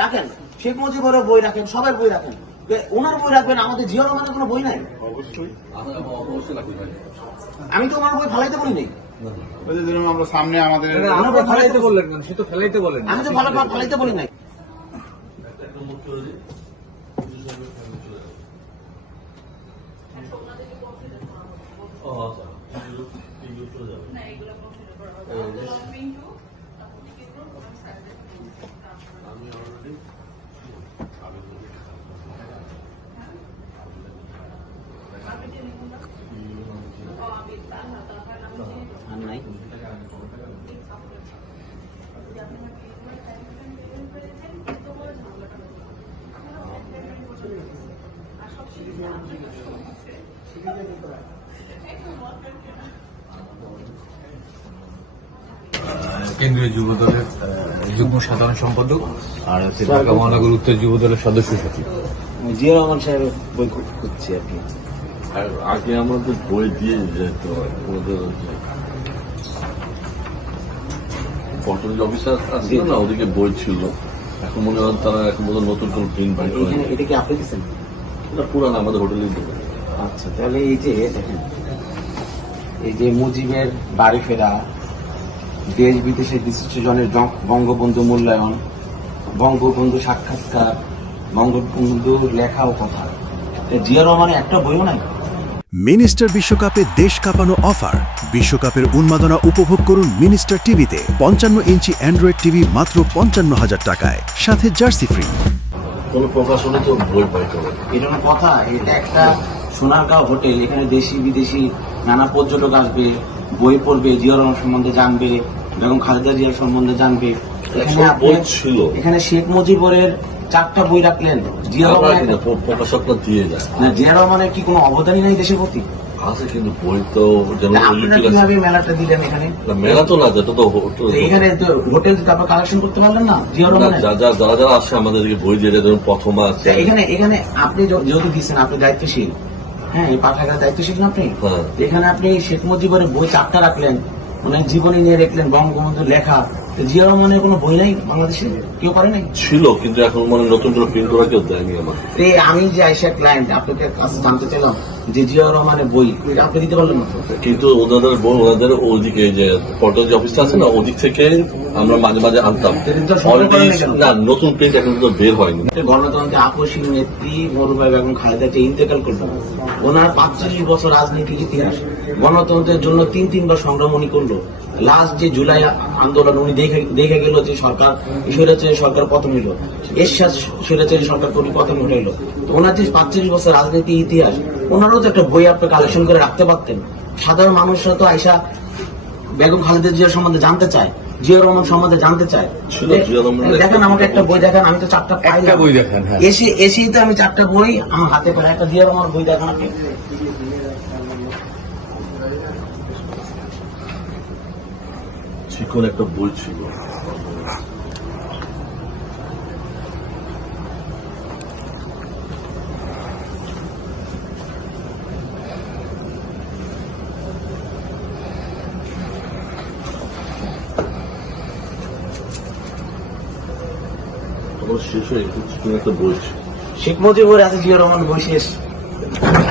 রাখেন, শেখ মুজিবের বই রাখেন, সবার বই রাখেন, ওনার বই রাখবেন, আমাদের জিয়া রহমানের কোনো বই নাই। অবশ্যই আমি তো ওনার বই ফালাইতে বলি নাই। আমরা সামনে আমাদের ফালাইতে বললেন কেন? সে তো ফেলাইতে বলেন। আমি তো ফালাইতে বলি নাই। নাই কেন্দ্রীয় যুব দলের যুগ্ম সাধারণ সম্পাদক আর হচ্ছে ঢাকা মহানগর উত্তর যুব দলের সদস্য সচিব। জিয়া রহমান সাহেবের বই খুঁজছি আর কি। আর আগে আমাদের বই দিয়ে যেত আমাদের পটল অফিসার আছে না, ওদিকে বই ছিল। এখন মনে হয় তারা এখন মনে নতুন কোন প্রিন্ট বাই করে। এটা কি আপনি দিচ্ছেন? পুরান আমাদের হোটেলে দেবে। আচ্ছা, তাহলে এই যে দেখেন, এই যে মুজিবের বাড়ি ফেরা, দেশ বিদেশে বিশিষ্টজনের বঙ্গবন্ধু মূল্যায়ন, বঙ্গবন্ধু সাক্ষাৎকার, বঙ্গবন্ধুর লেখা ও কথা, জিয়া রহমানের একটা বইও নাই। মিনিস্টার বিশ্বকাপে দেশ কাঁপানো অফার। বিশ্বকাপের উন্মাদনা উপভোগ করুন মিনিস্টার টিভিতে। 55 ইঞ্চি অ্যান্ড্রয়েড টিভি মাত্র 55,000 টাকায়, সাথে জার্সি ফ্রি। কোন প্রকাশনে তো বই পাইতে হবে। এটা কোনো কথা? এটা একটা সোনারগাঁও হোটেল, এখানে দেশি বিদেশি নানা পর্যটক আসবে, বই পড়বে, জিয়া রহমান সম্বন্ধে জানবে, বেগম খালেদা জিয়ার সম্বন্ধে জানবে। বই ছিল, এখানে শেখ মুজিবের 4টা বই রাখলেন, জিয়া রহমানের প্রকাশকরা দিয়ে যায় না, জিয়া রহমানের কি কোনো অবদানই নাই দেশের প্রতি? আছে, কিন্তু বই তো যেমন আপনারা কিভাবে মেলাটা দিলেন এখানে? মেলা তো না, যেটা তো এখানে হোটেল তারপর কালেকশন করতে পারলেন না জিয়া রহমানের? যারা যারা আসে আমাদের বই দিয়ে যায়, যেমন প্রথমা আছে। এখানে আপনি যেহেতু দিচ্ছেন, আপনি দায়িত্বশীল, হ্যাঁ, এই পাঠাগার দায়িত্বশীল না আপনি? হ্যাঁ। এখানে আপনি শেখ মুজিবের বই 4টা রাখলেন, মানে জীবনী নিয়ে রাখলেন, বঙ্গবন্ধুর লেখা। জিয়া রহমানের কোনো বই নাই বাংলাদেশে? কেউ করে নাই? ছিল, কিন্তু এখন মানে নতুন করে প্রিন্ট করা কেউ দেয়নি আমার। আমি যে আইসা ক্লায়েন্ট আপনাকে কাছে জানতে চাইলাম যে জিয়া রহমানের বই আপনি দিতে পারলেন না? কিন্তু ওনাদের বই ওনাদের ওদিকে যে পটল যে অফিসটা আছে না, ওদিক থেকে আমরা মাঝে মাঝে আনতাম। না, নতুন প্রিন্ট এখন তো বের হয়নি। গণতন্ত্রে আপসীন নেত্রী মরুভাই বেগম খালেদা জিয়া ইন্তেকাল করলেন। ওনার 45 বছর রাজনীতির ইতিহাস, গণতন্ত্রের জন্য 3বার সংগ্রাম উনি করলো। লাস্ট যে জুলাই আন্দোলন উনি দেখে গেল যে সরকার স্বৈরাচারী সরকার পতন হইল, এরশাদ স্বৈরাচারী সরকার পতন হইল। ওনার যে 45 বছর রাজনীতি ইতিহাস, ওনারও তো একটা বই আপনি কালেকশন করে রাখতে পারতেন। সাধারণ মানুষরা তো আইসা বেগম খালেদা জিয়া সম্বন্ধে জানতে চায়, জিয়া রহমান সম্বন্ধে জানতে চায়। দেখেন আমাকে একটা বই দেখান, আমি তো 4টা পাই না। বই দেখান। এসেই তো আমি 4টা বই আমার হাতে পাই, একটা জিয়া রহমান বই দেখান আপনি। শিক্ষণ একটা বই ছিল, শেষ হয়ে শিক্ষণ একটা বই ছিল। শেখ মুজিবের আছে, জিয়া রহমান বই শেষ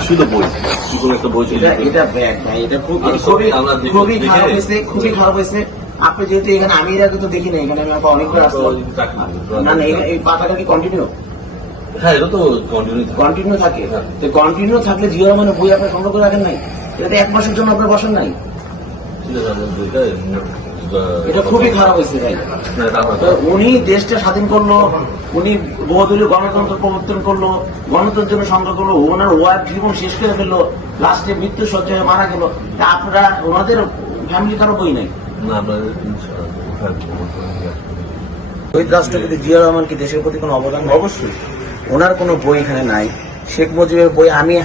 ছিল বই, শিক্ষণ একটা বই ছিল। এটা ব্যাগ ভাই, এটা খুবই খারাপ হয়েছে, খুবই খারাপ হয়েছে। আপনি যেহেতু এখানে, আমি এর আগে তো দেখি না, এখানে আমি অনেকবার আসলাম। না না, এই পাতাটা কি কন্টিনিউ? হ্যাঁ, এটা তো কন্টিনিউ থাকে। তো কন্টিনিউ থাকলে জিয়া রহমানের বই আপনি সংগ্রহ করে রাখেন নাই? এটা 1 মাসের জন্য আপনি বসেন নাই? এটা খুবই খারাপ হয়েছে ভাই। উনি দেশটা স্বাধীন করলো, উনি বহুদলীয় গণতন্ত্র প্রবর্তন করলো, গণতন্ত্রের জন্য সংগ্রাম করলো, ওনার ওয়াইফ জীবন শেষ করে ফেললো, লাস্টে মৃত্যু সজ্জায় মারা গেল। আপনারা ওনাদের ফ্যামিলি কারো বই নাই? শহীদ রাষ্ট্রপতি জিয়া রহমান কি দেশের প্রতি কোনো অবদান? অবশ্যই। ওনার কোনো বই এখানে নাই। শেখ মুজিবের বই আমি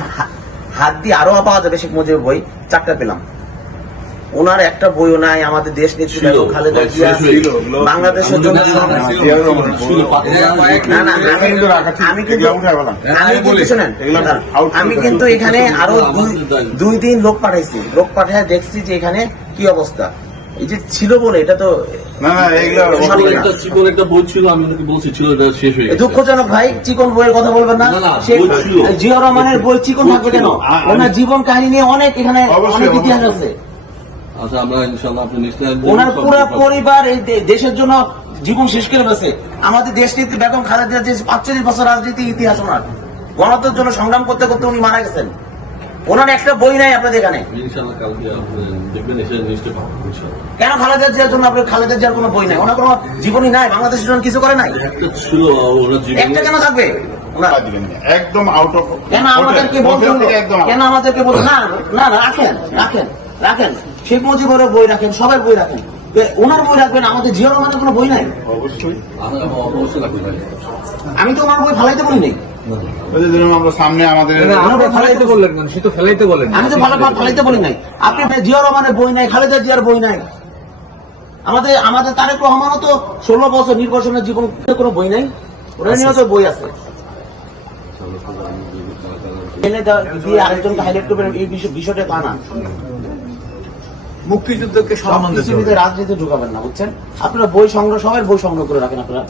হাত দিয়ে আরো পাওয়া যাবে, শেখ মুজিবের বই 4টা পেলাম। ওনার একটা বইও নাই। আমাদের দেশ নেত্রী বেগম খালেদা জিয়া বাংলাদেশের জন্য, আমি কিন্তু এখানে আরো 2-3 লোক পাঠাইছি, লোক পাঠায় দেখছি যে এখানে কি অবস্থা। এই যে ছিল বলে এটা তো না না এগুলো সঠিক না। একটা চিকন একটা বই ছিল, আমি ওনাকে বলছি ছিল, এটা শেষ হয়ে গেছে। দুঃখজনক ভাই, চিকন বইয়ের কথা বলবেন না। না, না, সে- বই ছিল। জিয়া রহমানের বই চিকন থাকবে কেন? ওনার জীবন কাহিনী নিয়ে অনেক এখানে অবশ্যই, অনেক ইতিহাস আছে। আচ্ছা, আমরা ইনশাল্লাহ আপনি নিশ্চয় ওনার পুরো পরিবার এই দেশের জন্য জীবন শেষ করে ফেলেছে। আমাদের দেশ নেত্রী বেগম খালেদা যে 45 বছর রাজনীতি ইতিহাস ওনার, গণতন্ত্রের জন্য সংগ্রাম করতে করতে উনি মারা গেছেন। ওনার একটা বই নাই আপনাদের এখানে। ইনশাল্লাহ কালকে আপনি দেখবেন, এসে নিশ্চয় পাবেন ইনশাল্লাহ। কেন খালেদা জিয়ার জন্য আপনার খালেদা জিয়ার কোনো বই নাই? ওনার কোনো জীবনই নাই, বাংলাদেশের জন্য কিছু করে নাই। একটা ছিল ওনার একটা জীবনে, কেন থাকবে ওনার? দিবেন না। একদম আউট অফ কেন আমাদেরকে বলতে হলো? একদম কেন আমাদেরকে বলতে না না না, রাখেন রাখেন রাখেন, শেখ মুজিবের বই রাখেন, সবার বই রাখেন, ওনার বই রাখবেন, আমাদের জিয়া রহমানের কোনো বই নাই। অবশ্যই অবশ্যই লাগবে ভাই। আমি তো ওনার বই ফালাইতে বলি নাই। ওই যে ধরুন আমরা সামনে আমাদের আমরা ফেলাইতে বললেন কেন? সে তো ফেলাইতে বলেন। আমি তো ফালাইতে বলি নাই। আপনি জিয়া রহমানের বই নাই, খালেদা জিয়ার বই নাই। আমাদের তারেক রহমানও তো 16 বছর নির্বাচনের জীবন কোনো বই নাই, ওরা নিয়েও তো বই আছে। এনে দিয়ে আরেকজনকে হাইলাইট করবেন এই বিষয়টা তা না। মুক্তিযুদ্ধকে সম্মান সব কিছুর ভিতরে রাজনীতি ঢুকাবেন না, বুঝছেন? আপনারা বই সংগ্রহ, সবাই বই সংগ্রহ করে রাখেন আপনারা।